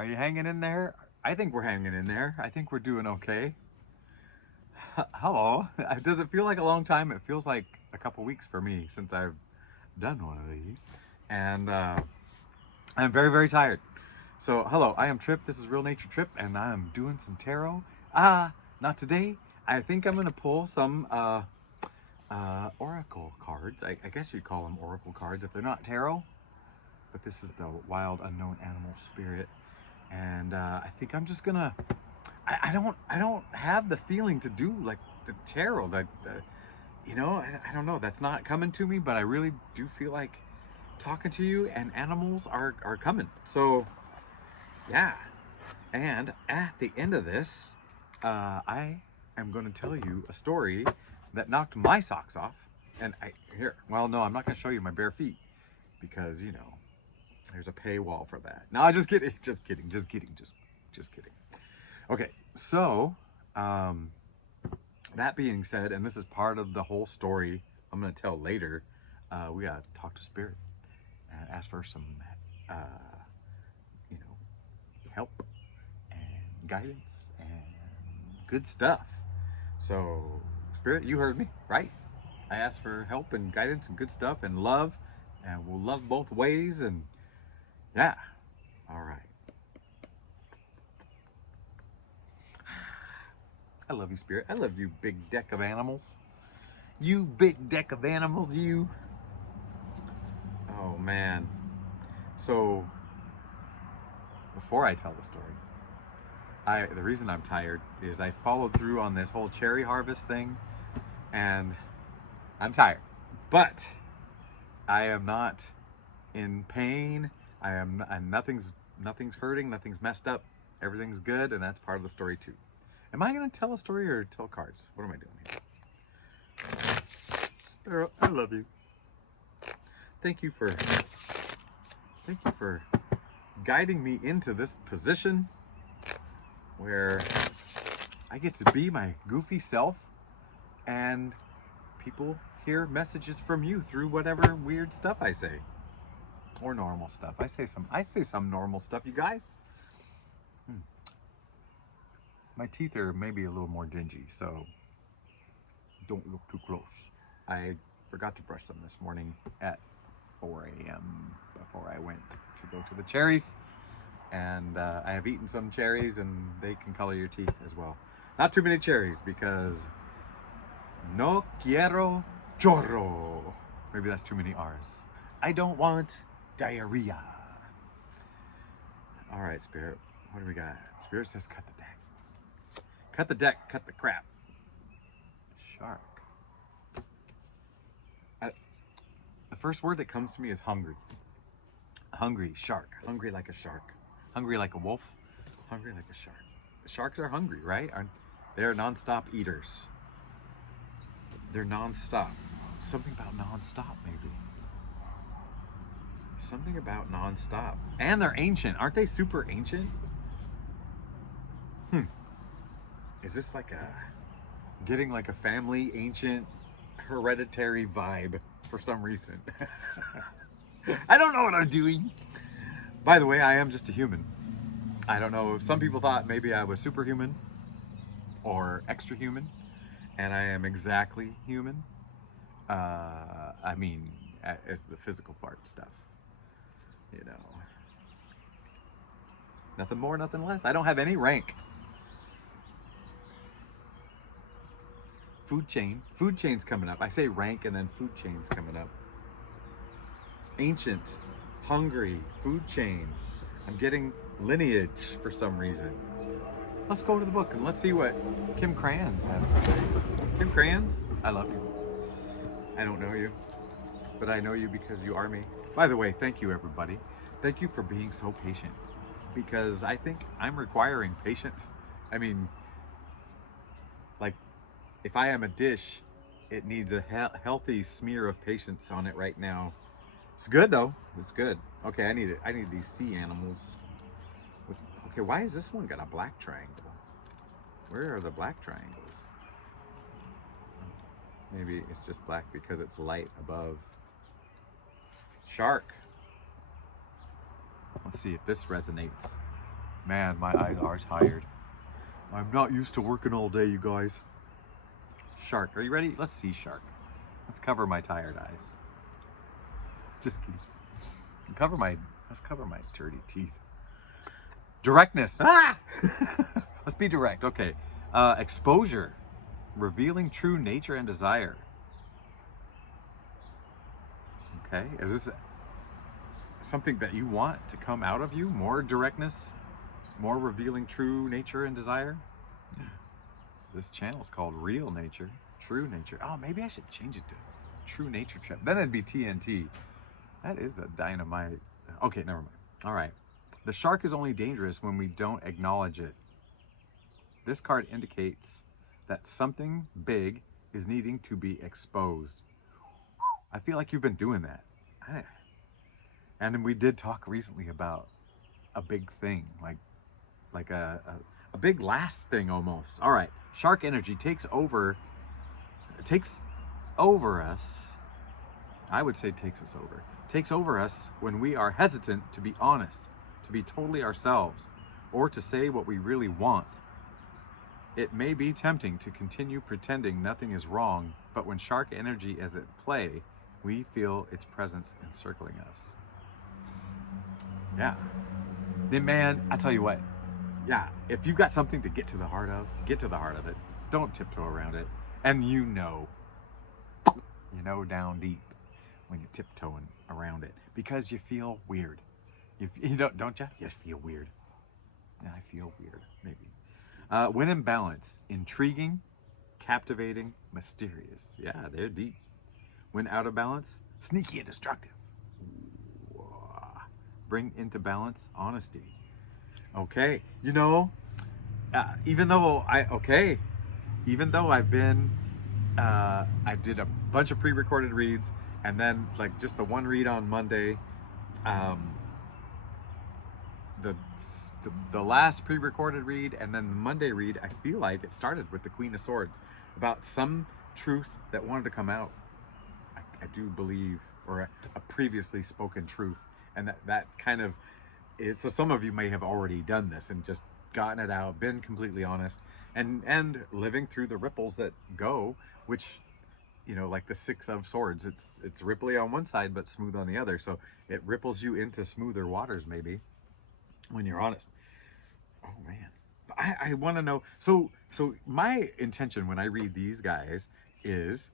Are you hanging in there? I think we're hanging in there. I think we're doing okay. Hello. Does it feel like a long time? It feels like a couple weeks for me since I've done one of these. And I'm very, very tired. So, hello, I am Trip. This is Real Nature Trip, and I'm doing some tarot. Not today. I think I'm going to pull some oracle cards. I guess you'd call them oracle cards if they're not tarot. But this is the wild unknown animal spirit. And I think I'm just gonna. I don't have the feeling to do like the tarot. I don't know. That's not coming to me. But I really do feel like talking to you, and animals are coming. So yeah. And at the end of this, I am going to tell you a story that knocked my socks off. And well, no, I'm not going to show you my bare feet because there's a paywall for that. No, just kidding, just kidding, just kidding, just kidding. Okay, so that being said, and this is part of the whole story I'm going to tell later, we got to talk to Spirit and ask for some, help and guidance and good stuff. So, Spirit, you heard me, right? I asked for help and guidance and good stuff and love, and we'll love both ways, and yeah. All right. I love you, Spirit. I love you, big deck of animals. You big deck of animals, you. Oh, man. So, before I tell the story, the reason I'm tired is I followed through on this whole cherry harvest thing, and I'm tired. But I am not in pain. And nothing's hurting, nothing's messed up, everything's good, and that's part of the story too. Am I gonna tell a story or tell cards? What am I doing here? Sparrow, I love you. Thank you for guiding me into this position where I get to be my goofy self, and people hear messages from you through whatever weird stuff I say. Or normal stuff. I say some normal stuff, you guys. My teeth are maybe a little more dingy, so don't look too close. I forgot to brush them this morning at 4 a.m. before I went to go to the cherries. And I have eaten some cherries, and they can color your teeth as well. Not too many cherries because no quiero chorro. Maybe that's too many R's. I don't want diarrhea. All right, Spirit. What do we got? Spirit says cut the deck. Cut the deck, cut the crap. Shark. The first word that comes to me is hungry. Hungry, shark. Hungry like a shark. Hungry like a wolf. Hungry like a shark. Sharks are hungry, right? They're non-stop eaters. They're non-stop. Something about non-stop, maybe. Something about non-stop. And they're ancient. Aren't they super ancient? Is this like getting like a family ancient hereditary vibe for some reason? I don't know what I'm doing. By the way, I am just a human. I don't know. Some people thought maybe I was superhuman or extra human, and I am exactly human. I mean, as the physical part stuff. Nothing more, nothing less. I don't have any rank. Food chain. Food chain's coming up. I say rank and then food chain's coming up. Ancient, hungry, food chain. I'm getting lineage for some reason. Let's go to the book and let's see what Kim Crayons has to say. Kim Crayons, I love you. I don't know you, but I know you because you are me. By the way, thank you, everybody. Thank you for being so patient, because I think I'm requiring patience. I mean, like, if I am a dish, it needs a healthy smear of patience on it right now. It's good though. It's good. Okay, I need it. I need these sea animals. Okay, why is this one got a black triangle? Where are the black triangles? Maybe it's just black because it's light above. Shark. Let's see if this resonates. Man, my eyes are tired. I'm not used to working all day, you guys. Shark, are you ready? Let's see shark. Let's cover my tired eyes. Just kidding. Let's cover my dirty teeth. Directness. Ah! Let's be direct. Okay. Exposure. Revealing true nature and desire. Okay. Is this something that you want to come out of you? More directness? More revealing true nature and desire? This channel is called Real Nature. True Nature. Oh, maybe I should change it to True Nature Trip. Then it'd be TNT. That is a dynamite. Okay, never mind. All right. The shark is only dangerous when we don't acknowledge it. This card indicates that something big is needing to be exposed. I feel like you've been doing that. And then we did talk recently about a big thing, like a big last thing almost. All right. Shark energy takes over us. I would say takes us over. Takes over us when we are hesitant to be honest, to be totally ourselves, or to say what we really want. It may be tempting to continue pretending nothing is wrong, but when shark energy is at play, we feel its presence encircling us. Yeah. Then man, I tell you what, yeah, if you've got something to get to the heart of, get to the heart of it. Don't tiptoe around it. And you know down deep when you're tiptoeing around it because you feel weird. You don't you? You feel weird. Yeah, I feel weird, maybe. When in balance, intriguing, captivating, mysterious. Yeah, they're deep. When out of balance, sneaky and destructive. Bring into balance honesty. Okay, even though I've been, I did a bunch of pre-recorded reads, and then like just the one read on Monday, the last pre-recorded read, and then the Monday read. I feel like it started with the Queen of Swords, about some truth that wanted to come out. I do believe, or a previously spoken truth, and that kind of is. So some of you may have already done this and just gotten it out, been completely honest, and living through the ripples that go, which, like the Six of Swords, it's ripply on one side but smooth on the other, so it ripples you into smoother waters maybe when you're honest. Oh man, I want to know. So my intention when I read these guys is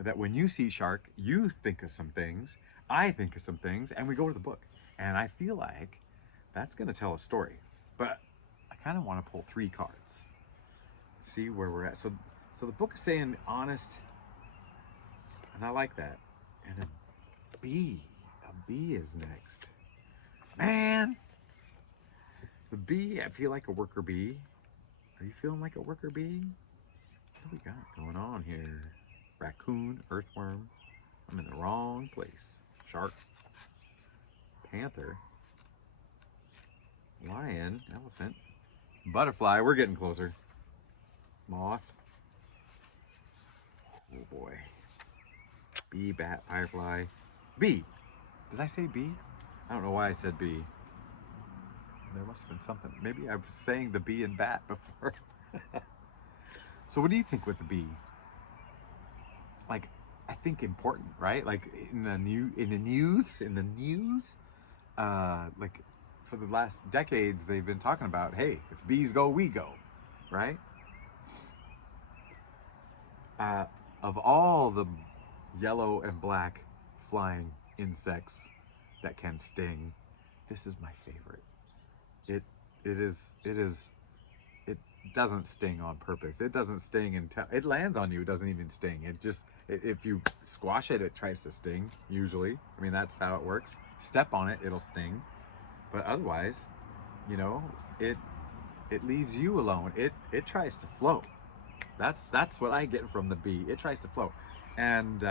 that when you see shark, you think of some things, I think of some things, and we go to the book, and I feel like that's going to tell a story. But I kind of want to pull 3 cards, see where we're at. So the book is saying honest, and I like that. And a bee is next. Man, the bee, I feel like a worker bee. Are you feeling like a worker bee? What do we got going on here? Raccoon, earthworm. I'm in the wrong place. Shark, panther, lion, elephant, butterfly. We're getting closer. Moth. Oh boy. Bee, bat, firefly. Bee. Did I say bee? I don't know why I said bee. There must have been something. Maybe I was saying the bee and bat before. So what do you think with the bee? Like, I think important, right? Like in the news, like for the last decades, they've been talking about, hey, if bees go, we go, right? Of all the yellow and black flying insects that can sting, this is my favorite. It doesn't sting on purpose. It doesn't sting until it lands on you. It doesn't even sting. If you squash it, it tries to sting, usually. I mean, that's how it works. Step on it, it'll sting. But otherwise, it leaves you alone. It tries to float. That's what I get from the bee. It tries to float. And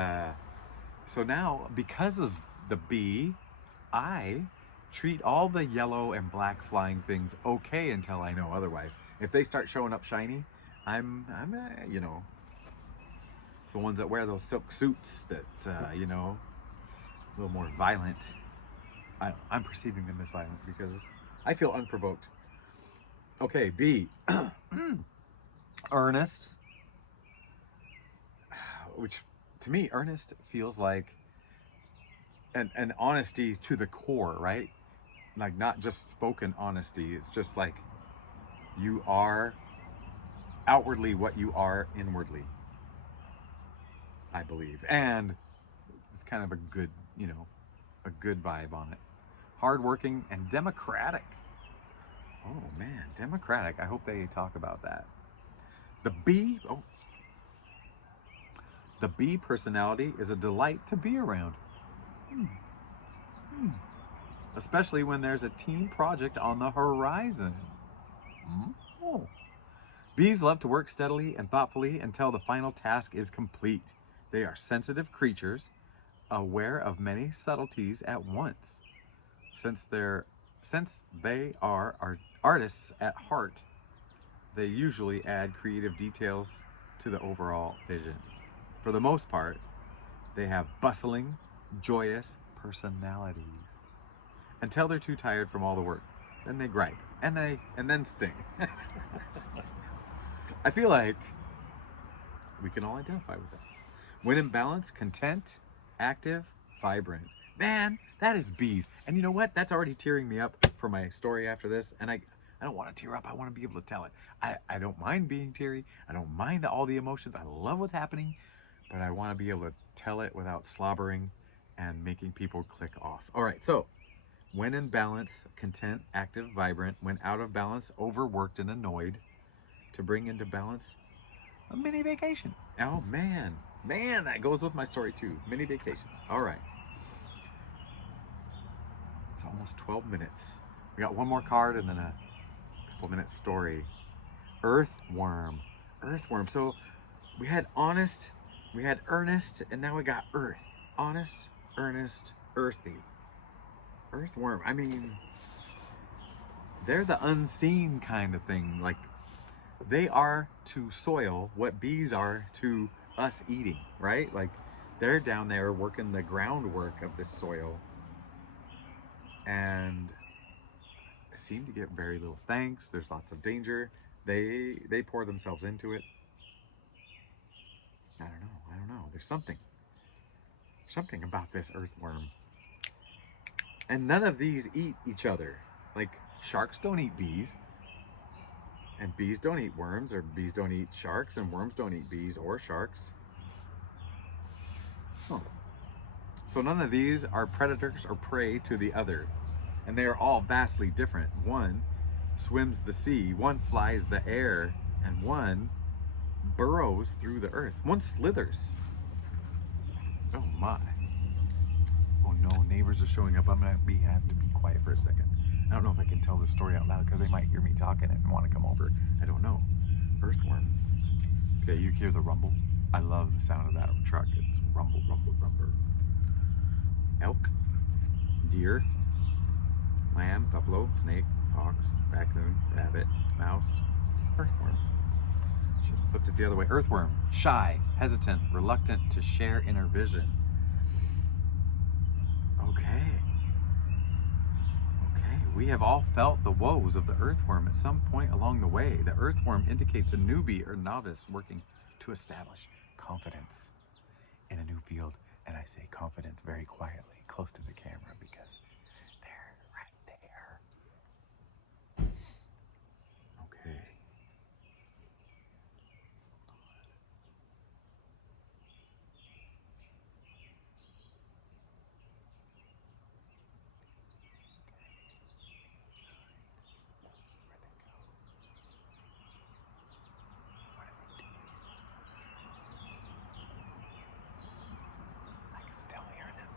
so now, because of the bee, I treat all the yellow and black flying things okay until I know otherwise. If they start showing up shiny, I'm it's the ones that wear those silk suits that, a little more violent. I'm perceiving them as violent because I feel unprovoked. Okay, B. Earnest, which to me, earnest feels like an honesty to the core, right? Like not just spoken honesty. It's just like you are outwardly what you are inwardly, I believe. And it's kind of a good, a good vibe on it. Hardworking and democratic. Oh man, democratic. I hope they talk about that. The B, oh, the B personality is a delight to be around. Hmm. Hmm. Especially when there's a team project on the horizon. Hmm. Oh. Bees love to work steadily and thoughtfully until the final task is complete. They are sensitive creatures, aware of many subtleties at once. Since they are artists at heart, they usually add creative details to the overall vision. For the most part, they have bustling, joyous personalities until they're too tired from all the work. Then they gripe and then sting. I feel like we can all identify with that. When in balance, content, active, vibrant. Man, that is bees. And you know what? That's already tearing me up for my story after this. And I don't want to tear up. I want to be able to tell it. I don't mind being teary. I don't mind all the emotions. I love what's happening. But I want to be able to tell it without slobbering and making people click off. All right, so when in balance, content, active, vibrant. When out of balance, overworked and annoyed. To bring into balance, a mini vacation. Oh man, that goes with my story too. Mini vacations. All right. It's almost 12 minutes. We got one more card and then a couple minutes story. Earthworm. Earthworm. So we had honest, we had earnest, and now we got earth. Honest, earnest, earthy. Earthworm. I mean, they're the unseen kind of thing. Like, they are to soil what bees are to us eating, right? Like, they're down there working the groundwork of this soil and seem to get very little thanks. There's lots of danger. They pour themselves into it. I don't know. There's something about this earthworm. And none of these eat each other. Like, sharks don't eat bees, and bees don't eat worms, or bees don't eat sharks, and worms don't eat bees or sharks. Huh. So none of these are predators or prey to the other, and they are all vastly different. One swims the sea, one flies the air, and one burrows through the earth. One slithers. Oh my. Oh no, neighbors are showing up. I'm gonna have to be quiet for a second. I don't know if I can tell this story out loud because they might hear me talking and want to come over. I don't know. Earthworm. Okay, you hear the rumble? I love the sound of that truck. It's rumble, rumble, rumble. Elk, deer, lamb, buffalo, snake, fox, raccoon, rabbit, mouse, earthworm. Should have flipped it the other way. Earthworm, shy, hesitant, reluctant to share inner vision. Okay. We have all felt the woes of the earthworm at some point along the way. The earthworm indicates a newbie or novice working to establish confidence in a new field. And I say confidence very quietly, close to the camera, because they're right there. Okay. I can still hear them.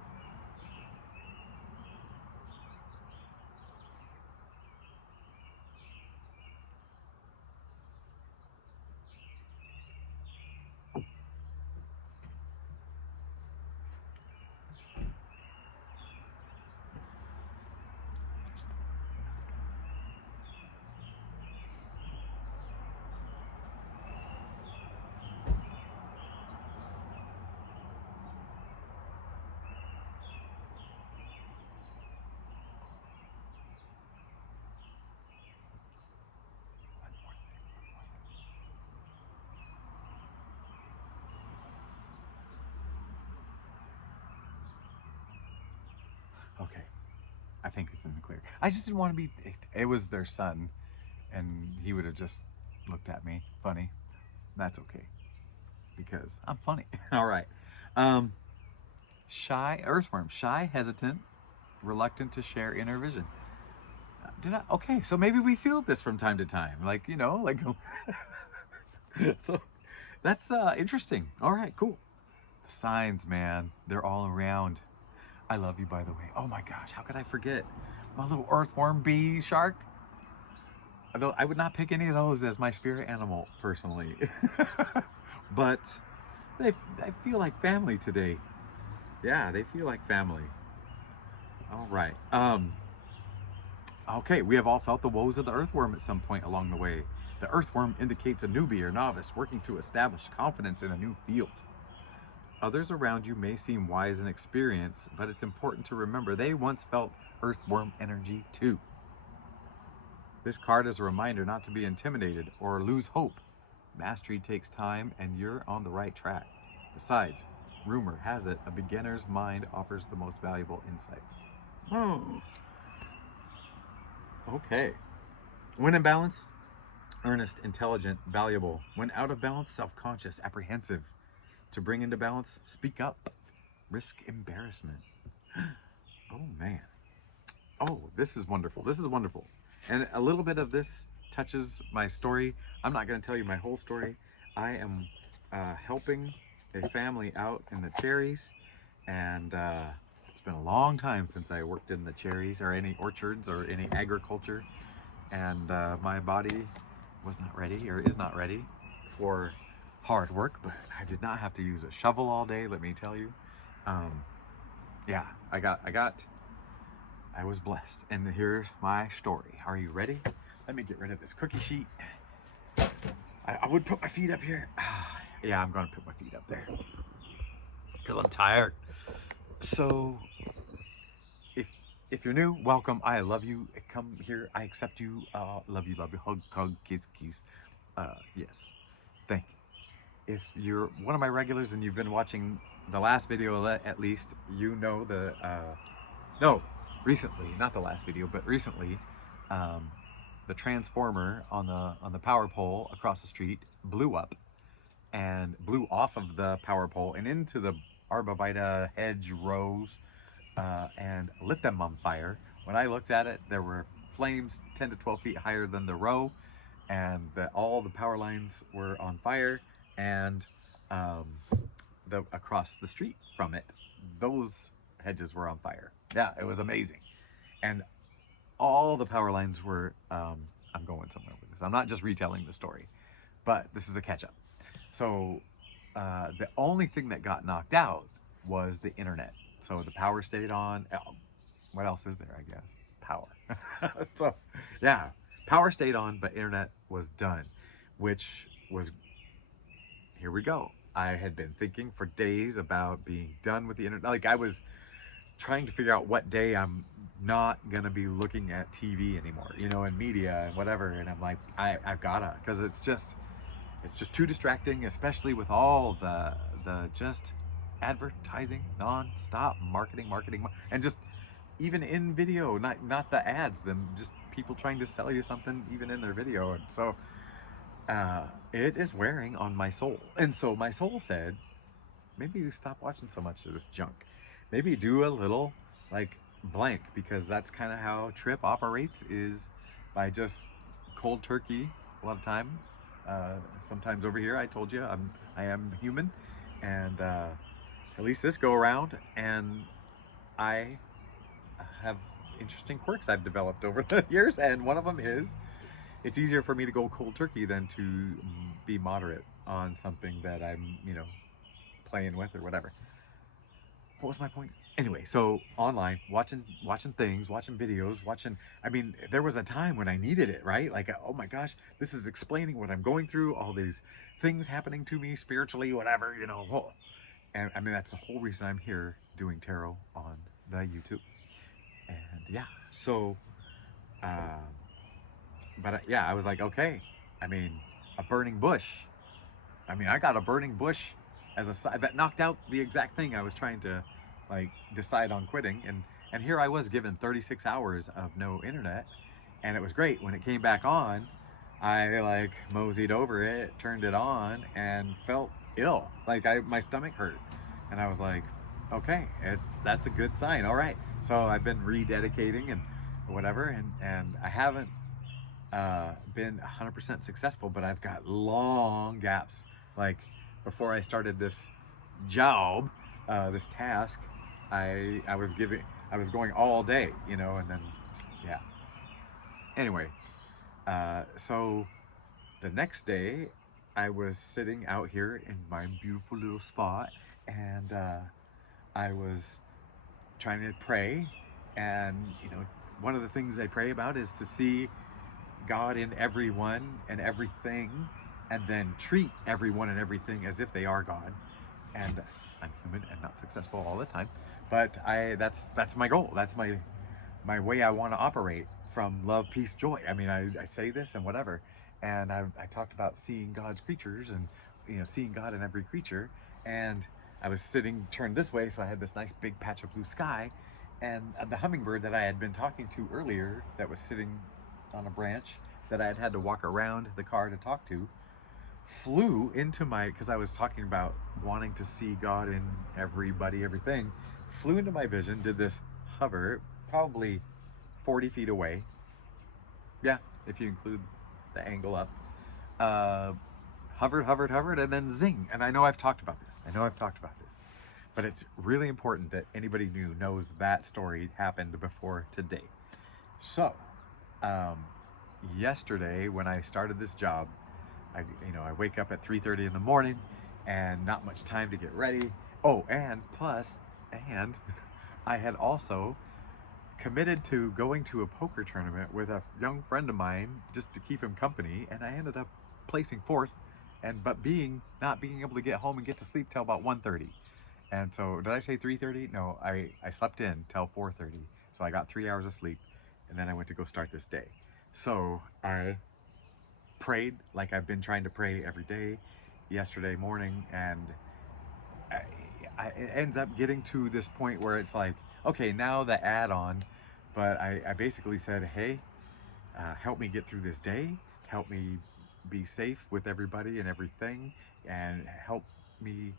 I just didn't want to be, it was their son, and he would have just looked at me funny. That's okay, because I'm funny. All right. Um, Shy, earthworm, shy, hesitant, reluctant to share inner vision. Did I? Okay, so maybe we feel this from time to time. Like, you know, like, so that's interesting. All right, cool. The signs, man, they're all around. I love you, by the way. Oh my gosh, how could I forget? My little earthworm bee shark. Although I would not pick any of those as my spirit animal, personally. But they feel like family today. Yeah, they feel like family. All right. Okay, we have all felt the woes of the earthworm at some point along the way. The earthworm indicates a newbie or novice working to establish confidence in a new field. Others around you may seem wise and experienced, but it's important to remember they once felt earthworm energy too. This card is a reminder not to be intimidated or lose hope. Mastery takes time and you're on the right track. Besides, rumor has it a beginner's mind offers the most valuable insights. Oh, okay. When in balance, earnest, intelligent, valuable. When out of balance, self-conscious, apprehensive. To bring into balance, speak up. Risk embarrassment. Oh man. Oh, this is wonderful. This is wonderful. And a little bit of this touches my story. I'm not going to tell you my whole story. I am helping a family out in the cherries, and it's been a long time since I worked in the cherries or any orchards or any agriculture, and my body was not ready or is not ready for hard work, but I did not have to use a shovel all day, let me tell you. Yeah, I was blessed, and here's my story. Are you ready? Let me get rid of this cookie sheet. I would put my feet up here. Yeah, I'm gonna put my feet up there because I'm tired. So, if you're new, welcome. I love you. Come here. I accept you. Love you, hug, hug, kiss, kiss. Yes, thank you. If you're one of my regulars and you've been watching the last video at least, you know no, recently, not the last video, but recently, the transformer on the power pole across the street blew up and blew off of the power pole and into the arborvitae hedge rows and lit them on fire. When I looked at it, there were flames 10 to 12 feet higher than the row, and all the power lines were on fire, and across the street from it, those hedges were on fire. Yeah, it was amazing. And all the power lines were, I'm going somewhere with this. I'm not just retelling the story, but this is a catch up. So the only thing that got knocked out was the internet. So the power stayed on. What else is there, I guess? Power. So yeah, power stayed on, but internet was done, which was, here we go. I had been thinking for days about being done with the internet. Like, I was trying to figure out what day I'm not gonna be looking at TV anymore, you know, and media and whatever. And I'm like, I've gotta, because it's just too distracting, especially with all the just advertising, non-stop marketing, and just even in video, not the ads, them just people trying to sell you something even in their video. And so it is wearing on my soul. And so my soul said, maybe you stop watching so much of this junk. Maybe do a little like blank, because that's kind of how Trip operates, is by just cold turkey a lot of time. Sometimes over here, I told you I am human, and at least this go around, and I have interesting quirks I've developed over the years, and one of them is it's easier for me to go cold turkey than to be moderate on something that I'm, you know, playing with or whatever. What was my point? Anyway, so online, watching things, watching videos, I mean, there was a time when I needed it, right? Like, oh my gosh, this is explaining what I'm going through, all these things happening to me spiritually, whatever, you know. And I mean, that's the whole reason I'm here doing tarot on the YouTube. And yeah, so, yeah, I was like, okay, I mean, a burning bush. I mean, I got a burning bush as a side that knocked out the exact thing I was trying to like decide on quitting, and And here I was given 36 hours of no internet, and it was great. When it came back on, I like moseyed over it, turned it on, and felt ill. Like my stomach hurt, and I was like, okay, that's a good sign. All right. So I've been rededicating and whatever, and I haven't been 100% successful, but I've got long gaps. Like before I started this job, this task, I was I was going all day, you know, and then yeah. Anyway, so the next day, I was sitting out here in my beautiful little spot, and I was trying to pray, and you know, one of the things I pray about is to see God in everyone and everything, and then treat everyone and everything as if they are God. And I'm human and not successful all the time, but that's my goal. That's my way I want to operate, from love, peace, joy. I mean, I say this and whatever, and I talked about seeing God's creatures and, you know, seeing God in every creature. And I was sitting turned this way, so I had this nice big patch of blue sky, and the hummingbird that I had been talking to earlier, that was sitting on a branch that I had had to walk around the car to talk to, flew into my, because I was talking about wanting to see God in everybody, everything, flew into my vision, did this hover, probably 40 feet away. Yeah, if you include the angle up. Uh, hovered, and then zing. And I know I've talked about this. But it's really important that anybody new knows that story happened before today. So, um, yesterday when I started this job, I wake up at 3:30 in the morning, and not much time to get ready. Oh, and plus, and I had also committed to going to a poker tournament with a young friend of mine just to keep him company, and I ended up placing fourth, and but not being able to get home and get to sleep till about 1:30. And so, did I say 3:30? No, I slept in till 4:30, so I got 3 hours of sleep, and then I went to go start this day. So I prayed like I've been trying to pray every day yesterday morning, and I, it ends up getting to this point where it's like, okay, now the add-on, but I basically said, hey, help me get through this day, help me be safe with everybody and everything, and help me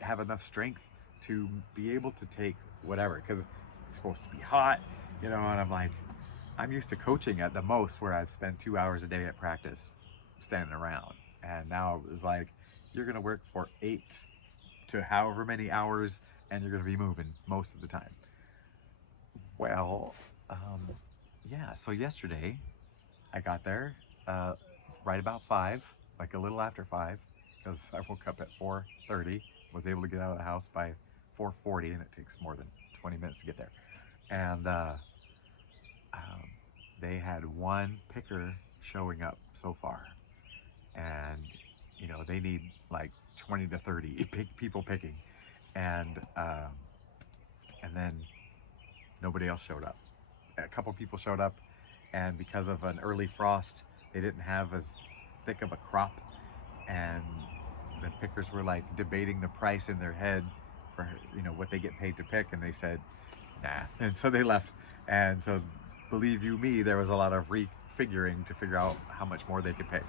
have enough strength to be able to take whatever, because it's supposed to be hot, you know. And I'm like, I'm used to coaching at the most where I've spent 2 hours a day at practice standing around, and now it was like, you're gonna work for 8 to however many hours, and you're gonna be moving most of the time. Well, yeah, so yesterday I got there right about 5, like a little after 5, because I woke up at 4:30, was able to get out of the house by 4:40, and it takes more than 20 minutes to get there. And um, they had one picker showing up so far, and you know, they need like 20 to 30 people picking, and then nobody else showed up. A couple people showed up, and because of an early frost, they didn't have as thick of a crop, and the pickers were like debating the price in their head for, you know, what they get paid to pick, and they said nah, and so they left. And so, believe you me, there was a lot of refiguring to figure out how much more they could pay.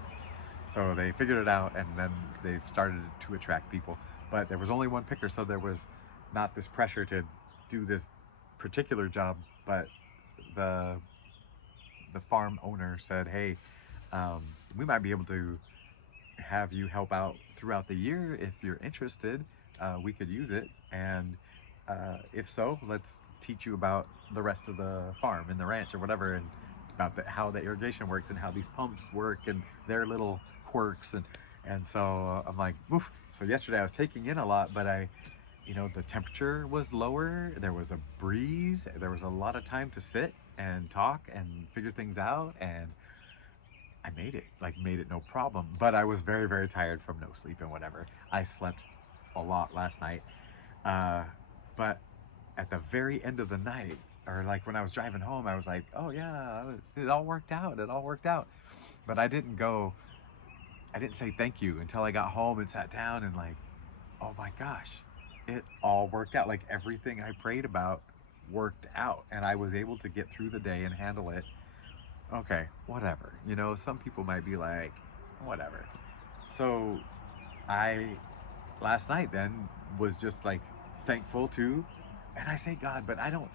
So they figured it out, and then they started to attract people, but there was only one picker, so there was not this pressure to do this particular job. But the the farm owner said, hey, we might be able to have you help out throughout the year if you're interested. We could use it, and if so, let's teach you about the rest of the farm and the ranch or whatever, and about how the irrigation works and how these pumps work and their little quirks. And so I'm like, woof. So yesterday I was taking in a lot, but the temperature was lower, there was a breeze, there was a lot of time to sit and talk and figure things out, and I made it no problem. But I was very, very tired from no sleep and whatever. I slept a lot last night. But at the very end of the night, or like when I was driving home, I was like, oh yeah, it all worked out. It all worked out. But I didn't say thank you until I got home and sat down and like, oh my gosh, it all worked out. Like everything I prayed about worked out and I was able to get through the day and handle it. Okay, whatever. You know, some people might be like, whatever. So I last night then was just like thankful to, and I say God, but I don't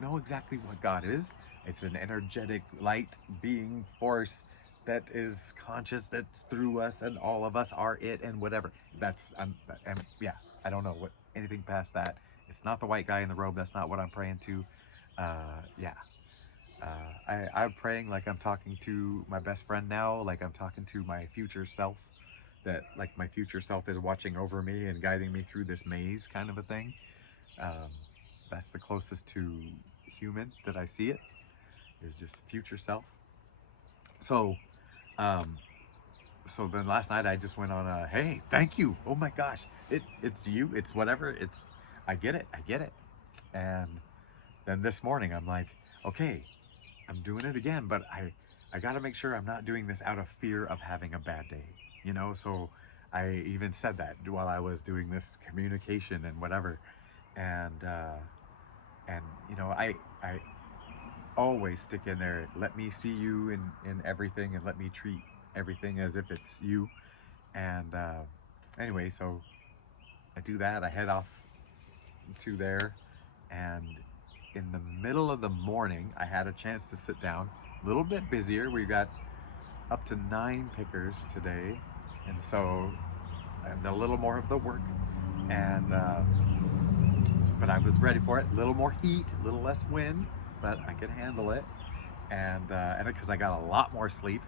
know exactly what God is. It's an energetic light being force that is conscious, that's through us, and all of us are it, and whatever. That's yeah, I don't know what anything past that. It's not the white guy in the robe. That's not what I'm praying to. Yeah, I'm praying like I'm talking to my best friend now, like I'm talking to my future self, that like my future self is watching over me and guiding me through this maze kind of a thing. Um, that's the closest to human that I see it, is just future self. So, um, so then last night I just went on a, hey, thank you. Oh my gosh, it's you. It's whatever. I get it. I get it. And then this morning I'm like, okay, I'm doing it again, but I got to make sure I'm not doing this out of fear of having a bad day, you know? So I even said that while I was doing this communication and whatever. And, and you know, I always stick in there, let me see you in everything and let me treat everything as if it's you. And anyway, so I do that. I head off to there, and in the middle of the morning, I had a chance to sit down. A little bit busier. We got up to 9 pickers today, and so and a little more of the work. And but I was ready for it. A little more heat, a little less wind, but I could handle it. And because I got a lot more sleep,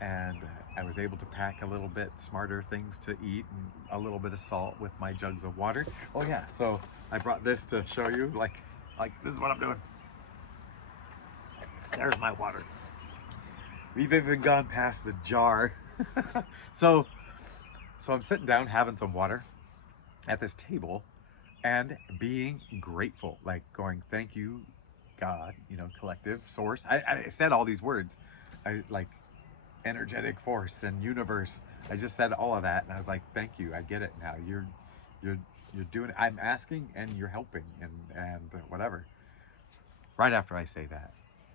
and I was able to pack a little bit smarter things to eat and a little bit of salt with my jugs of water. Oh yeah, so I brought this to show you, like this is what I'm doing. There's my water. We've even gone past the jar. so so I'm sitting down having some water at this table and being grateful, like going, thank you, God, you know, collective source. I said all these words. I like energetic force and universe. I just said all of that, and I was like, thank you. I get it now. You're you're doing it. I'm asking and you're helping and whatever. Right after I say that,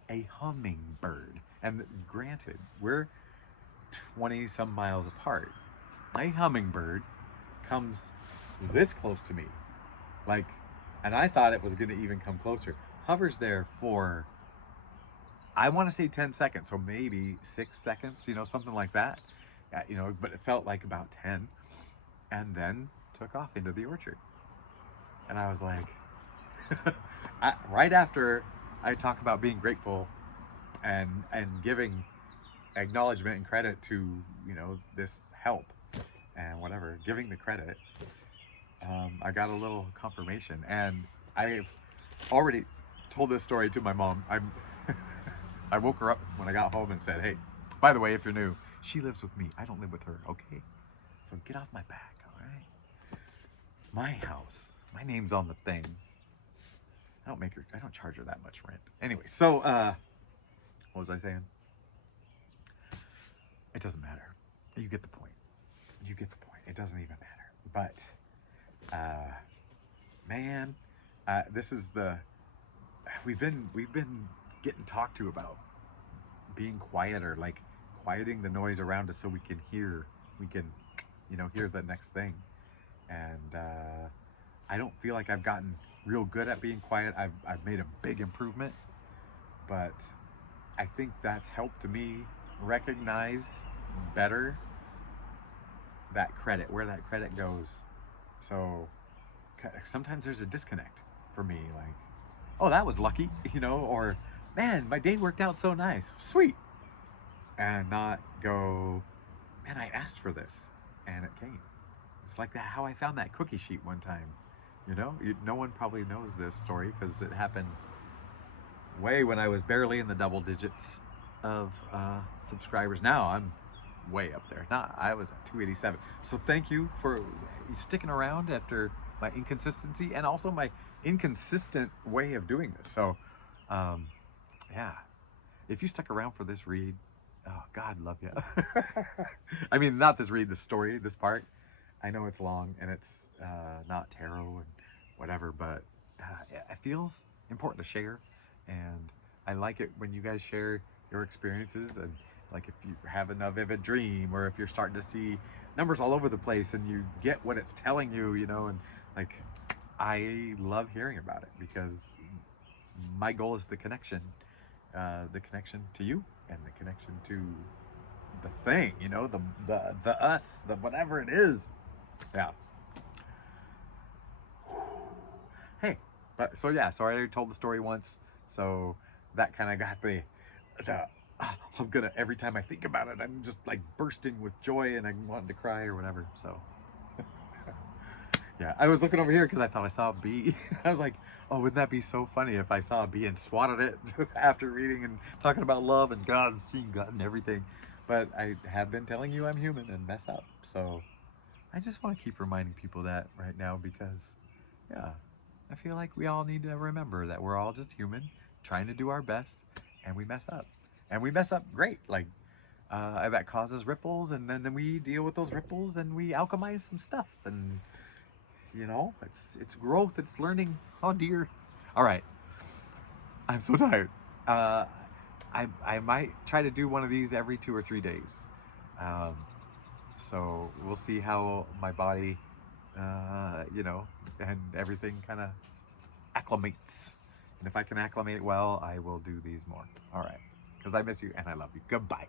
a hummingbird, and granted, we're 20 some miles apart. A hummingbird comes this close to me, like, and I thought it was going to even come closer. Hovers there for, I want to say 10 seconds, so maybe 6 seconds, you know, something like that. You know, but it felt like about 10, and then took off into the orchard. And I was like, right after I talk about being grateful and giving acknowledgement and credit to, you know, this help and whatever, giving the credit, I got a little confirmation. And I've already told this story to my mom. I woke her up when I got home and said, hey, by the way, if you're new, she lives with me. I don't live with her, okay? So get off my back, all right? My house, my name's on the thing. I don't charge her that much rent. Anyway, so what was I saying? It doesn't matter. You get the point. You get the point. It doesn't even matter. But man, this is the we've been getting talked to about being quieter, like quieting the noise around us so we can, you know, hear the next thing. And I don't feel like I've gotten real good at being quiet. I've made a big improvement, but I think that's helped me recognize better that credit, where that credit goes. So sometimes there's a disconnect for me, like, oh, that was lucky, you know, or man, my day worked out so nice, sweet, and not go, man, I asked for this and it came. It's like that, how I found that cookie sheet one time. You know, no one probably knows this story because it happened way when I was barely in the double digits of subscribers. Now I'm way up there. Nah, I was at 287. So thank you for sticking around after my inconsistency and also my inconsistent way of doing this. So, yeah, if you stuck around for this read, oh, God love you. I mean, not this read, this story, this part. I know it's long and it's not tarot and whatever, but it feels important to share. And I like it when you guys share your experiences, and like if you have a vivid dream, or if you're starting to see numbers all over the place and you get what it's telling you, you know, and like I love hearing about it because my goal is the connection to you and the connection to the thing, you know, the us, the whatever it is. Yeah. Hey, but so yeah, so I already told the story once, so that kind of got the I'm gonna every time I think about it, I'm just like bursting with joy and I'm wanting to cry or whatever. So yeah, I was looking over here because I thought I saw a bee. I was like, oh, wouldn't that be so funny if I saw a bee and swatted it just after reading and talking about love and God and seeing God and everything. But I have been telling you I'm human and mess up. So I just want to keep reminding people that right now because, yeah, I feel like we all need to remember that we're all just human, trying to do our best, and we mess up. And we mess up great. Like, that causes ripples, and then we deal with those ripples and we alchemize some stuff. And you know, it's growth, it's learning. Oh dear. All right, I'm so tired. Uh, I might try to do one of these every 2 or 3 days. Um, so we'll see how my body, you know, and everything kind of acclimates. And if I can acclimate well, I will do these more. All right, because I miss you and I love you. Goodbye.